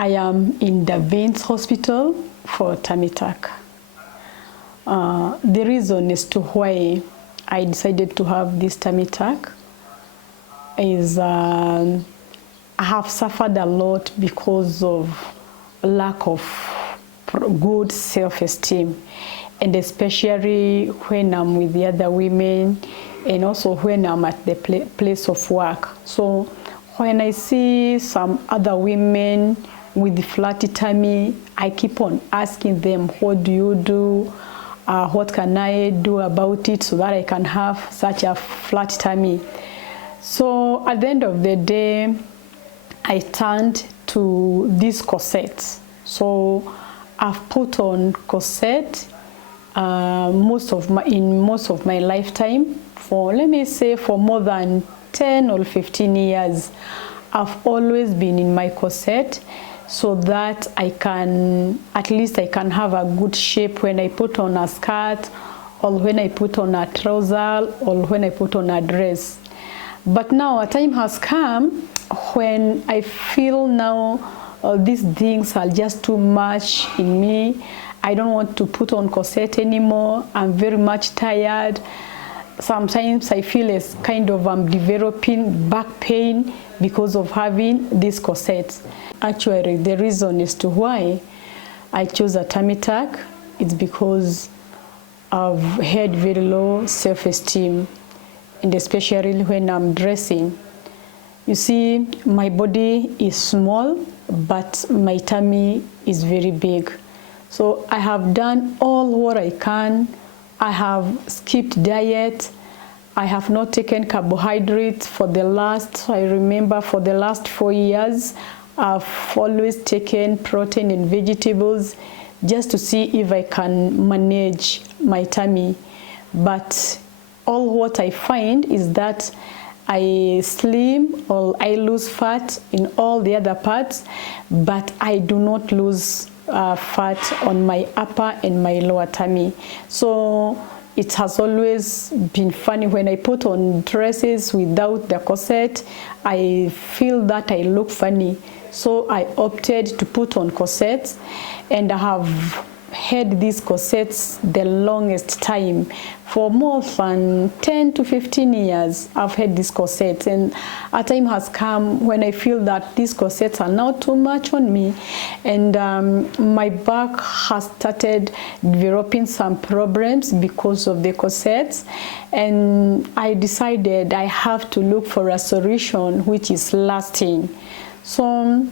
I am in the Veins Hospital for tummy tuck. The reason as to why I decided to have this tummy tuck is I have suffered a lot because of lack of good self-esteem, and especially when I'm with the other women and also when I'm at the place of work. So when I see some other women with the flat tummy, I keep on asking them, what do you do? What can I do about it so that I can have such a flat tummy? So at the end of the day, I turned to these corsets. So I've put on corset in most of my lifetime. For, let me say, for more than 10 or 15 years, I've always been in my corset, so that I can, at least I can have a good shape when I put on a skirt, or when I put on a trouser, or when I put on a dress. But now a time has come when I feel now these things are just too much in me. I don't want to put on corset anymore. I'm very much tired. Sometimes I feel as kind of I'm developing back pain because of having these corsets. Actually, the reason as to why I chose a tummy tuck is because I've had very low self-esteem, and especially when I'm dressing. You see, my body is small, but my tummy is very big. So I have done all what I can. I have skipped diet. I have not taken carbohydrates for the last, I remember for the last 4 years. I've always taken protein and vegetables just to see if I can manage my tummy. But all what I find is that I slim or I lose fat in all the other parts, but I do not lose fat on my upper and my lower tummy. So it has always been funny when I put on dresses without the corset. I feel that I look funny. So I opted to put on corsets, and I have had these corsets the longest time. For more than 10 to 15 years, I've had these corsets, and a time has come when I feel that these corsets are now too much on me, and my back has started developing some problems because of the corsets, and I decided I have to look for a solution which is lasting. So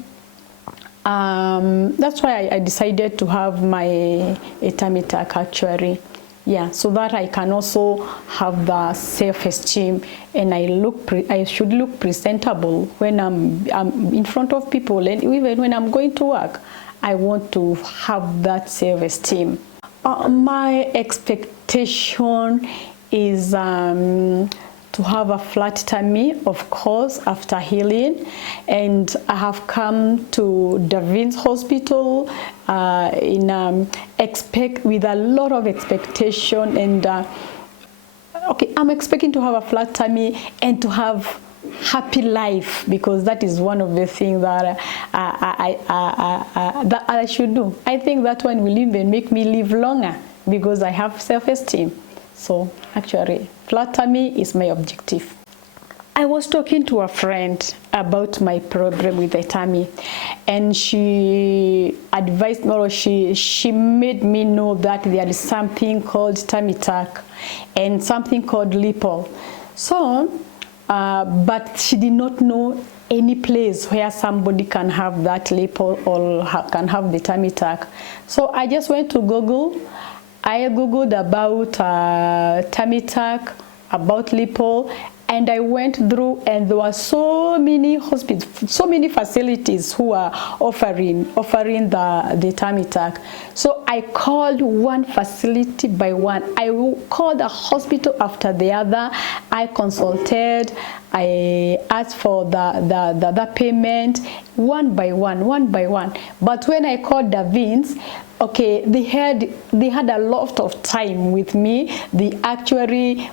that's why I decided to have my tummy tuck, actually. Yeah, so that I can also have the self-esteem, and I should look presentable when I'm in front of people, and even when I'm going to work, I want to have that self-esteem. My expectation is to have a flat tummy, of course, after healing, and I have come to the Veins Hospital with a lot of expectation, and okay, I'm expecting to have a flat tummy and to have happy life, because that is one of the things that that I should do. I think that one will even make me live longer because I have self-esteem. So actually, flat tummy is my objective. I was talking to a friend about my problem with the tummy, and she advised me, or she made me know that there is something called tummy tuck and something called lipo. So, but she did not know any place where somebody can have that lipo or can have the tummy tuck. So I just went to Google. I Googled about tummy tuck, about lipo, and I went through, and there were so many hospitals, so many facilities who are offering the tummy tuck. So I called one facility by one. I called a hospital after the other. I consulted. I asked for the payment one by one. But when I called the Veins, okay, they had a lot of time with me. We actually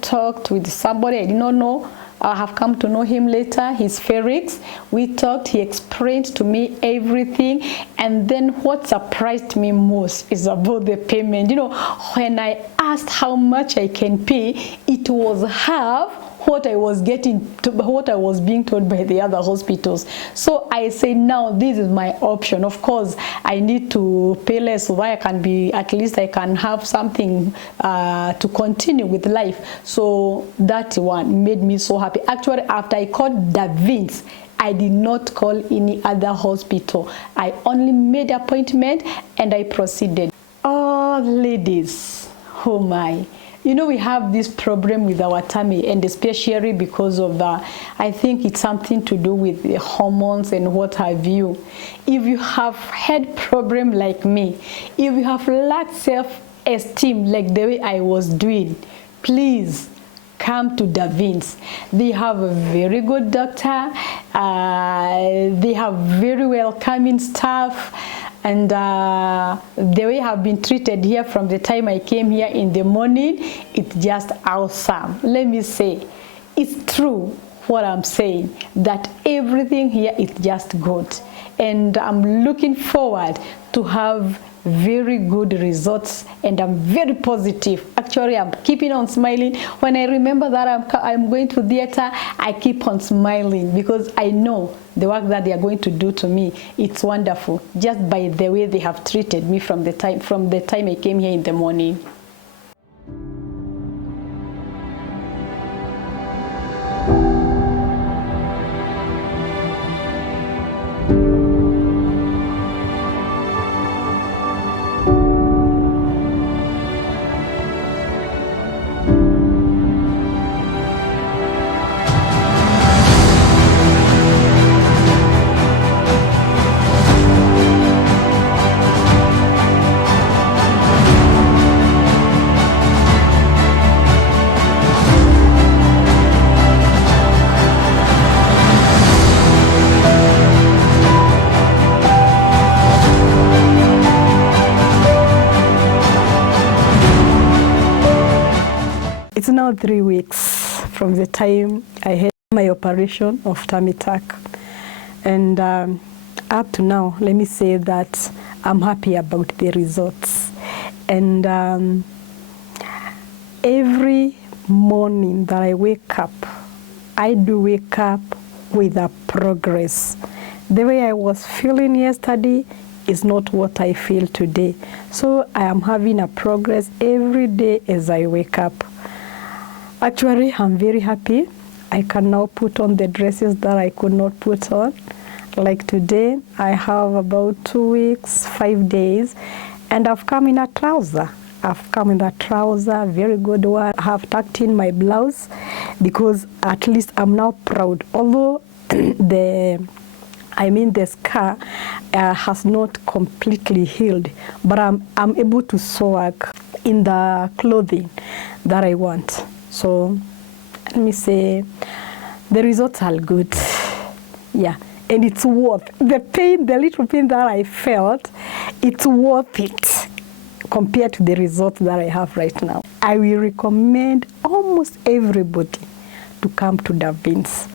talked with somebody I did not know I have come to know him later. He's Felix. We talked. He explained to me everything. And then what surprised me most is about the payment. You know, when I asked how much I can pay, it was half what I was what I was being told by the other hospitals. So I say, now this is my option. Of course, I need to pay less so that I can be, at least I can have something to continue with life. So that one made me so happy. Actually, after I called Davins, I did not call any other hospital. I only made an appointment and I proceeded. Oh, ladies, oh my. You know, we have this problem with our tummy, and especially because of I think it's something to do with the hormones and what have you. If you have had problem like me, if you have lacked self-esteem like the way I was doing, please come to Davins. They have a very good doctor. They have very welcoming staff. And the way I've been treated here from the time I came here in the morning, it's just awesome. Let me say, it's true what I'm saying, that everything here is just good. And I'm looking forward to have very good results, and I'm very positive. Actually, I'm keeping on smiling. When I remember that I'm going to theater, I keep on smiling because I know the work that they are going to do to me, it's wonderful, just by the way they have treated me from the time I came here in the morning. It's now 3 weeks from the time I had my operation of tummy tuck. And up to now, let me say that I'm happy about the results. And every morning that I wake up, I do wake up with a progress. The way I was feeling yesterday is not what I feel today. So I am having a progress every day as I wake up. Actually, I'm very happy. I can now put on the dresses that I could not put on. Like today, I have about 2 weeks, 5 days, and I've come in a trouser. I've come in a trouser, very good one. I have tucked in my blouse because at least I'm now proud. Although the scar has not completely healed, but I'm able to sew in the clothing that I want. So let me say, the results are good. Yeah, and it's worth the pain, the little pain that I felt, it's worth it compared to the results that I have right now. I will recommend almost everybody to come to Davins.